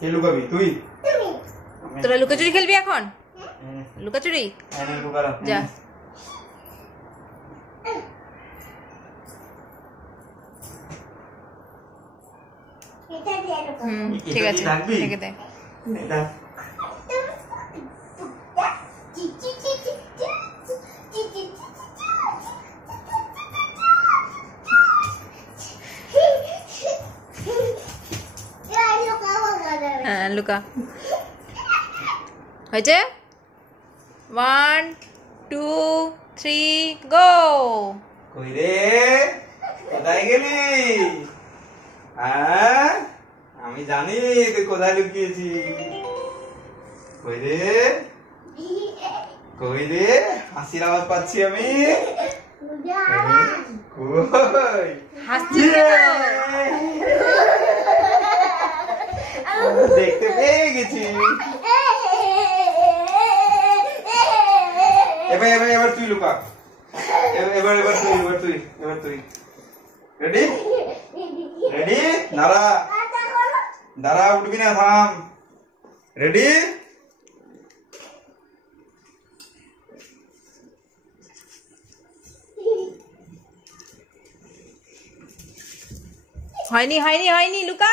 কে লুকাবি তুই? তোরা লুকাচুরি খেলবি এখন? লুকাচুরি যা। ঠিক আছে রেখে দে। হ্যাঁ লুকা হয়েছে। 1 2 3 গো। কই রে কোথায় গেলি? আমি জানি তুই কোথায় লুকিয়েছিস। কই রে কই রে হাসির আওয়াজ পাচ্ছি আমি। কই হাসছি দেখতে পেয়ে গেছি। এবার তুই লুকা। এবার তুই রেডি রেডি দাঁড়া উঠবি না থাম। রেডি হয়নি লুকা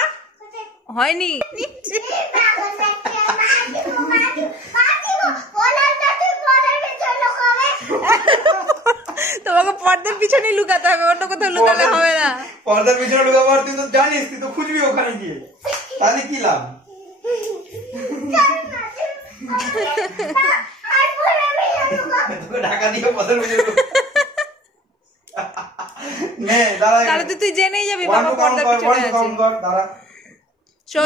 হয়নি। তোমাকে পর্দার পিছনে লুকাতে হবে, অন্য কোথাও লুকালে হবে না। পর্দার পিছনে লুকাবো তুই তো জানিস, তুই তো খুঁজবি ওখানে গিয়ে, তাহলে কি লাভ? ঢাকা দিয়ে পর্দার পিছনে তাহলে তো তুই জেনেই যাবি বাবা পর্দার পিছনে আছে। দাঁড়া শো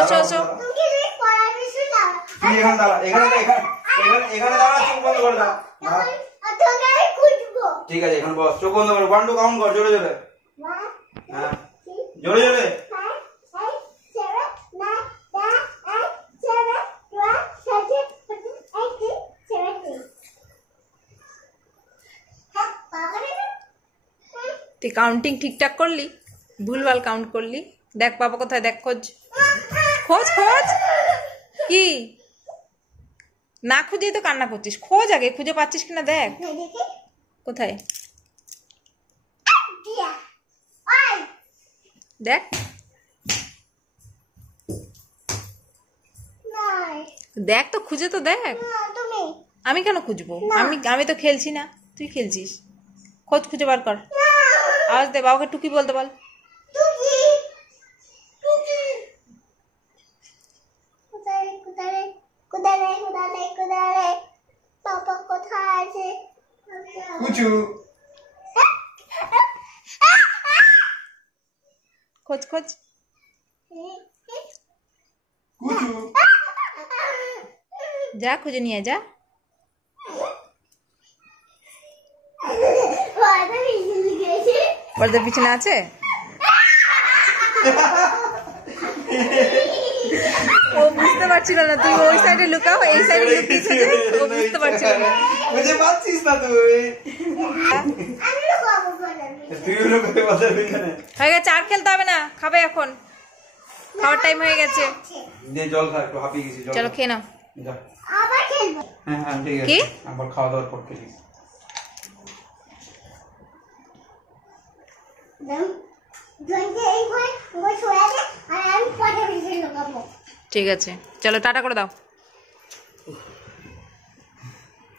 তুই এখানে দাঁড়া, এখানে দাঁড়া, চোখ বন্ধ করে দাঁড়া। ঠিক আছে এখন বস, চোখ বন্ধ করে 1 2 কাউন্ট কর জোরে জোরে। হ্যাঁ জোরে জোরে। তুই কাউন্টিং ঠিকঠাক করলি? ভুলভাল কাউন্ট করলি। দেখ বাবা কোথায়, দেখ খোঁজ কি না খুঁজেই তো কান্না করছিস। খোঁজ আগে, খুঁজে পাচ্ছিস কিনা দেখ। কোথায় দেখ, দেখ তো খুঁজে তো দেখ। আমি কেন খুঁজবো? আমি তো খেলছি না, তুই খেলছিস। খোঁজ খুঁজে বার কর। আওয়াজ দে, বাবাকে টুকি বলতে বল। খোঁজ যা, খুঁজে নিয়ে যা। পর্দার পিছনে আছে। ও বুঝতে পারছিল না তুই ওই সাইডে লুকাও, এই সাইডে লুকিয়েছিস, ও বুঝতে পারছিল না। বুঝে পাচ্ছিস না তুই? হয়ে গেছে, আর খেলতে হবে না, খাবে এখন, খাওয়ার টাইম হয়ে গেছে। জল খা, একটু হাঁপিয়ে গেছি। চলো খেয়ে নাও। আবার খেলবো? হ্যাঁ ঠিক আছে, আবার খাওয়া দাওয়ার পর খেলিস। ঠিক আছে চলো, টাটা করে দাও।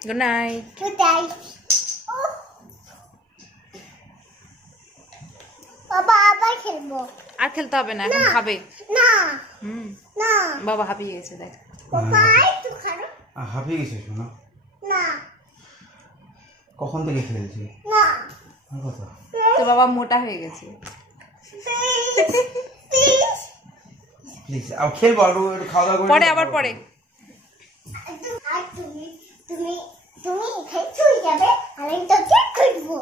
Good night. বাবা আবার খেলবো। আর খেলতে হবে না, এখন খাবে না। না বাবা হাঁপিয়ে গেছে, দেখ বাবা একটু খারো। হাঁপিয়ে গেছিস শোনা? না। কখন থেকে খেলছিস? না। তো বাবা মোটা হয়ে গেছে। প্লিজ আর খেলবো, আর খাওয়া দাওয়া পরে আবার পরে। তুমি এখানে চলে যাবে, আমি তোকে খুঁজবো।